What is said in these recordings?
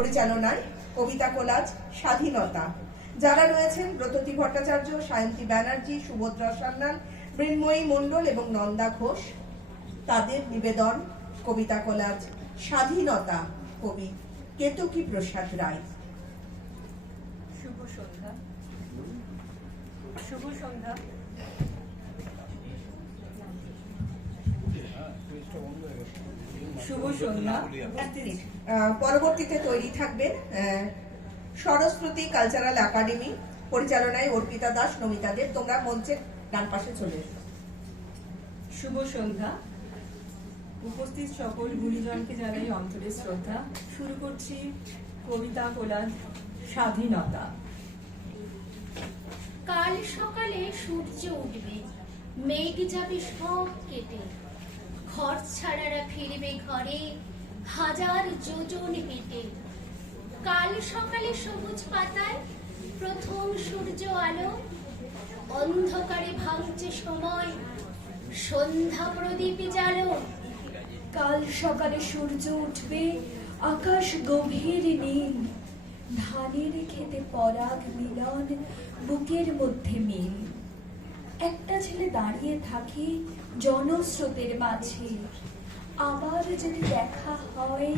পরিচালনায় কবিতা কোলাজ স্বাধীনতা। যারা রয়েছেন ব্রততী ভট্টাচার্য সায়ন্তী ব্যানার্জি সুভদ্রা সান্যাল মৃন্ময়ী মণ্ডল এবং নন্দা ঘোষ তাদের নিবেদন কবিতা কোলাজ স্বাধীনতা কবি কেতকী প্রসাদ রায়। শুভ সন্ধ্যা। শুভ সন্ধ্যা। শুভ সন্ধ্যা। পরবর্তীতে তৈরি থাকবেন সরস্বতী কালচারাল একাডেমি পরিচালনায় অর্পিতা দাস নমিতা দেব। তোমরা মঞ্চের ডান পাশে চলে এসো। শুভ সন্ধ্যা। উপস্থিত সকল গুণীজনকে জানাই অন্তরের শ্রদ্ধা। শুরু করছি কবিতা কোলাজ স্বাধীনতা। কাল সকালে সূর্য উঠবে মেঘ যাবে সব কেটে। ঘর ছাড়ারা ফিরবে ঘরে, হাজার যোজন হেঁটে কাল সকালে সবুজ পাতায় প্রথম সূর্য আলো, অন্ধকারে ভাঙছে সময়, সন্ধ্যা প্রদীপ জালো। কাল সকালে সূর্য উঠবে, আকাশ গভীর নীল। ধানের খেতে পরাগ মিলন, বুকের মধ্যে মিল। একটা ছেলে দাঁড়িয়ে থাকে জনস্রোতের মাঝে। আবার যদি দেখা হয়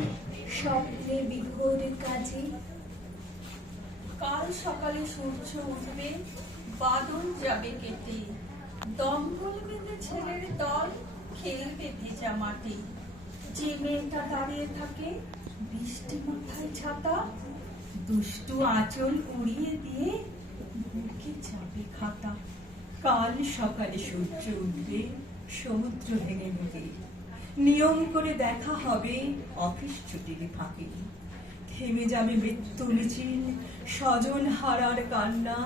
স্বপ্নে বিভোর কাজে। কাল সকালে সূর্য উঠবে, বাদল যাবে কেটে। দমকল বেঁধে ছেলের দল খেলবে ভেজা মাটি যে মেয়েটা দাঁড়িয়ে থাকে, বৃষ্টি মাথায় ছাতা, দুষ্টু আঁচল উড়িয়ে দিয়ে বুকে যাবে খাতা। কাল সকালে সূর্য উঠবে, সমুদ্র ভেঙে ঢুকে নিয়ম করে দেখা হবে, অফিস ছুটির ফাঁকে। থেমে যাবে মৃত্যু মিছিল স্বজন হারার কান্না।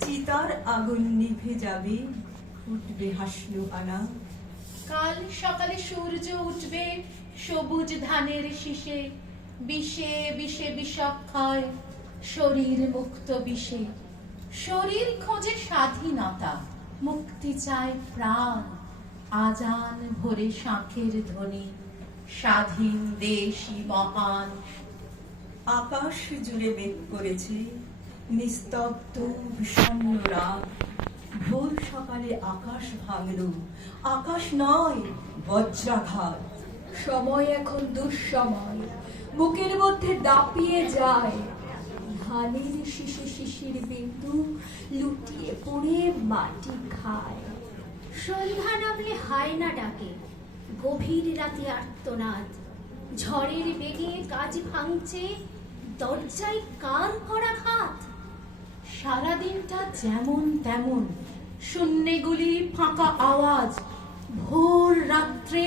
চিতার আগুন নিভে যাবে উঠবে হাসলু আনা। কাল সকালে সূর্য উঠবে, সবুজ ধানের শীষে। বিষে বিষে বিষক্ষয় শরীর মুক্ত বিষে। শরীর খোঁজে স্বাধীনতা, মুক্তি চায় প্রাণ, আজান ভরে শাঁখের ধ্বনি, স্বাধীন দেশই মহান। আকাশ জুড়ে মেঘ করেছে, নিস্তব্ধ বিষণ্ণ রাত। ভোর সকালে আকাশ ভাঙল, আকাশ নয়, বজ্রাঘাত। সময় এখন দুঃসময়, বুকের মধ্যে দাপিয়ে যায়। ধানের শিশু শিশির বিন্দু লুটিয়ে পড়ে মাটি খায়। সন্ধ্যা নামলে হায়না ডাকে, গভীর রাতে আর্তনাদ। ঝড়ের বেগে কাজ ভাঙছে, দরজায় কার করা ঘাত সারাদিনটা যেমন তেমন শূন্যগুলি ফাঁকা আওয়াজ, ভোর রাত্রে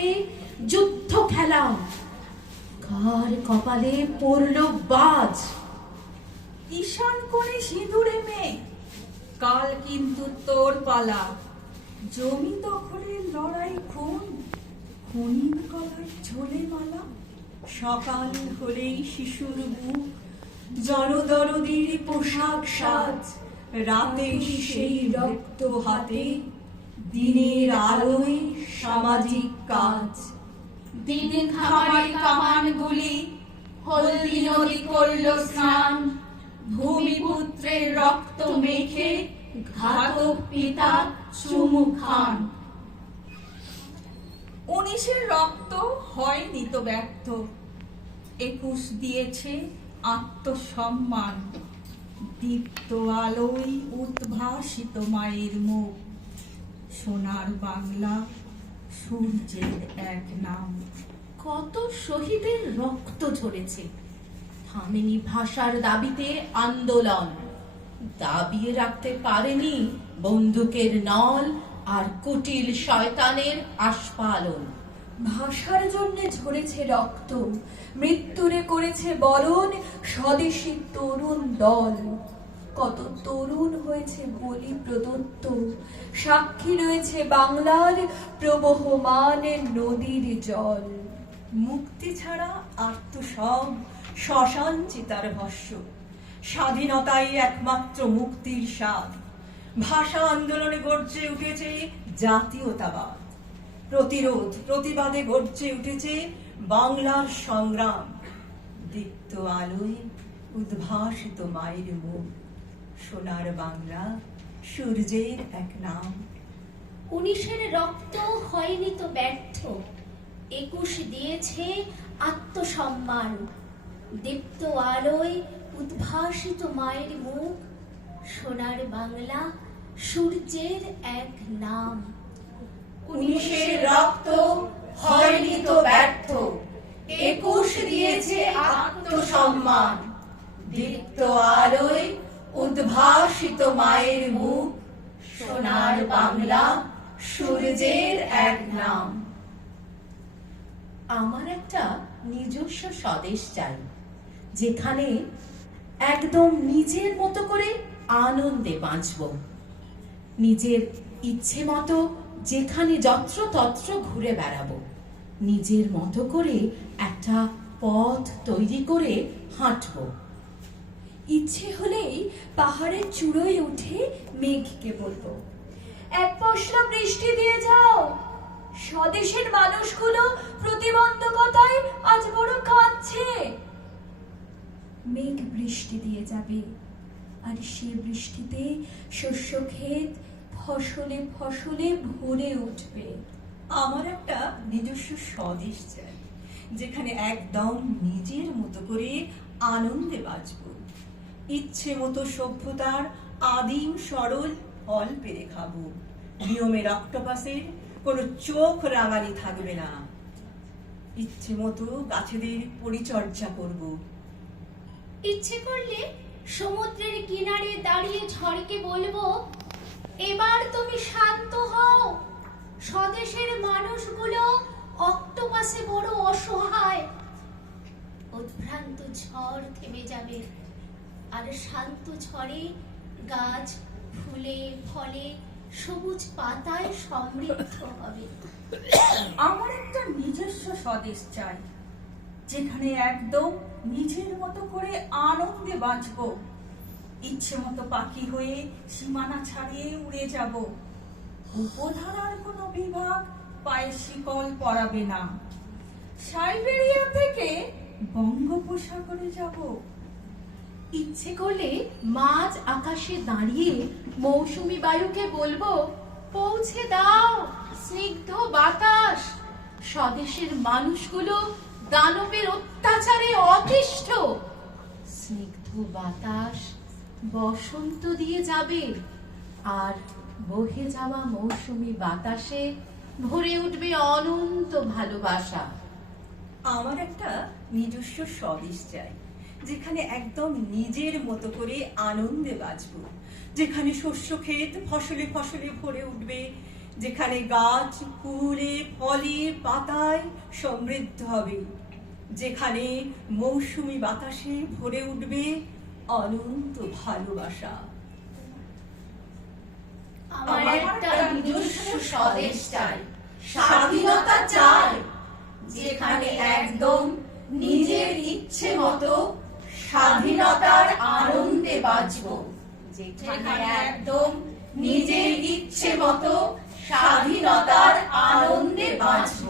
যুদ্ধ খেলা। কার কপালে পড়ল বাজ ঈশান করে সিঁদুরে মেঘ কাল কিন্তু তোর পালা। জমি দখলের লড়াই খুন খুনির গলায় ঝোলে মালা। সকাল হলেই শিশুর বুক জনদরদির পোশাক সাজ। রাতে সেই রক্ত হাতে, দিনের আলোয় সামাজিক কাজ। দিন খামারে কামানগুলি হলদি নদী করল স্নান। ভূমিপুত্রের রক্ত মেখে ঘাতক পিতা চুমু খান। উনিশের রক্ত হয়নি তো ব্যর্থ। একুশ দিয়েছে আত্মসম্মান। দীপ্ত আলোয় উদ্ভাসিত মায়ের মুখ। সোনার বাংলা, সূর্যের এক নাম। কত শহীদের রক্ত ঝরেছে। থামেনি ভাষার দাবিতে আন্দোলন। দাবিয়ে রাখতে পারেনি বন্দুকের নল আর কুটিল শয়তানের আস্ফালন। ভাষার জন্য ঝরেছে রক্ত, মৃত্যুরে করেছে বরণ স্বদেশী তরুণ দল। কত তরুণ হয়েছে বলি প্রদত্ত, সাক্ষী রয়েছে বাংলার প্রবহমান নদীর জল। মুক্তি ছাড়া আর তো সব শ্মশান চিতার ভস্য। স্বাধীনতাই একমাত্র মুক্তির স্বাদ। ভাষা আন্দোলনে গর্জে উঠেছে জাতীয়তাবাদ। প্রতিরোধ প্রতিবাদে গর্জে উঠেছে বাংলার সংগ্রাম। দীপ্ত আলোয় উদ্ভাসিত মায়ের মুখ। সোনার বাংলা, সূর্যের এক নাম। উনিশের রক্ত হয়নি তো ব্যর্থ। একুশ দিয়েছে আত্মসম্মান। দীপ্ত আলোয় উদ্ভাসিত মায়ের মুখ, সোনার বাংলা, সূর্যের এক নাম। উনিশের রক্ত হয়নি তো ব্যর্থ, একুশ দিয়েছে আত্মসম্মান। দীপ্ত আলোয় উদ্ভাসিত মায়ের মুখ, সোনার বাংলা, সূর্যের এক নাম। আমার একটা নিজস্ব স্বদেশ চাই, যেখানে একদম নিজের মতো করে আনন্দে বাঁচব। নিজের ইচ্ছে মতো যেখানে যত্র তত্র ঘুরে বেড়াবো, নিজের মতো করে একটা পথ তৈরি করে হাঁটবো। ইচ্ছে হলেই পাহাড়ের চূড়োয় উঠে মেঘকে বলব, এক পশলা বৃষ্টি দিয়ে যাও। স্বদেশের মানুষগুলো প্রতিবন্ধকতায় আজ বড় কাঁদছে। মেঘ বৃষ্টি দিয়ে যাবে। আর সে বৃষ্টিতে শস্য ক্ষেত ফসলে ফসলে ভরে উঠবে। আমার একটা নিজস্ব স্বদেশ চাই, যেখানে একদম নিজের মতো করে আনন্দে বাঁচব। ইচ্ছে মতো সভ্যতার আদিম সরল ফল পেরে খাব। নিয়মের অক্টোপাসের কোনো চোখ রাঙানি থাকবে না। ইচ্ছে মতো গাছেদের পরিচর্যা করব। ইচ্ছে করলে সমুদ্রের কিনারে দাঁড়িয়ে ঝড়কে বলব, এবার তুমি শান্ত হও। স্বদেশের মানুষগুলো অক্টোপাসে বড় অসহায়। উদ্ভ্রান্ত ঝড় থেমে যাবে, আর শান্ত ঝড়ে গাছ, ফুলে, ফলে, সবুজ পাতায় সমৃদ্ধ হবে। আমার একটা নিজস্ব স্বদেশ চাই, যেখানে একদম নিজের মতো করে আনন্দে বাঁচবো। ইচ্ছে মতো পাখি হয়ে সীমানা ছাড়িয়ে উড়ে যাব। উপধারার কোনো বিভাগ পায়ে শিকল পরাবে না। সাইবেরিয়া থেকে বঙ্গোপসাগরে যাব। ইচ্ছে করলে মাঝ আকাশে দাঁড়িয়ে মৌসুমী বায়ুকে বলব, পৌঁছে দাও, স্নিগ্ধ বাতাস। স্বদেশের মানুষগুলো দানবের অত্যাচারে অতিষ্ঠ। স্নিগ্ধ বাতাস বসন্ত দিয়ে যাবে, আর বহে যাওয়া মৌসুমী বাতাসে ভরে উঠবে অনন্ত ভালোবাসা। আমার একটা নিজস্ব স্বদেশ চাই, যেখানে একদম নিজের মতো করে আনন্দে বাঁচব যেখানে শস্য ক্ষেত ফসলে ফসলে ভরে উঠবে যেখানে গাছ ফুলে ফলে পাতায় সমৃদ্ধ হবে। যেখানে মৌসুমী বাতাসে ভরে উঠবে অনন্ত ভালোবাসা। আমার একটা নিজস্ব স্বদেশ চাই। স্বাধীনতা চাই। যেখানে একদম নিজের ইচ্ছে মতো স্বাধীনতার আনন্দে বাঁচব যেখানে একদম নিজের ইচ্ছে মতো স্বাধীনতার আনন্দে বাঁচব।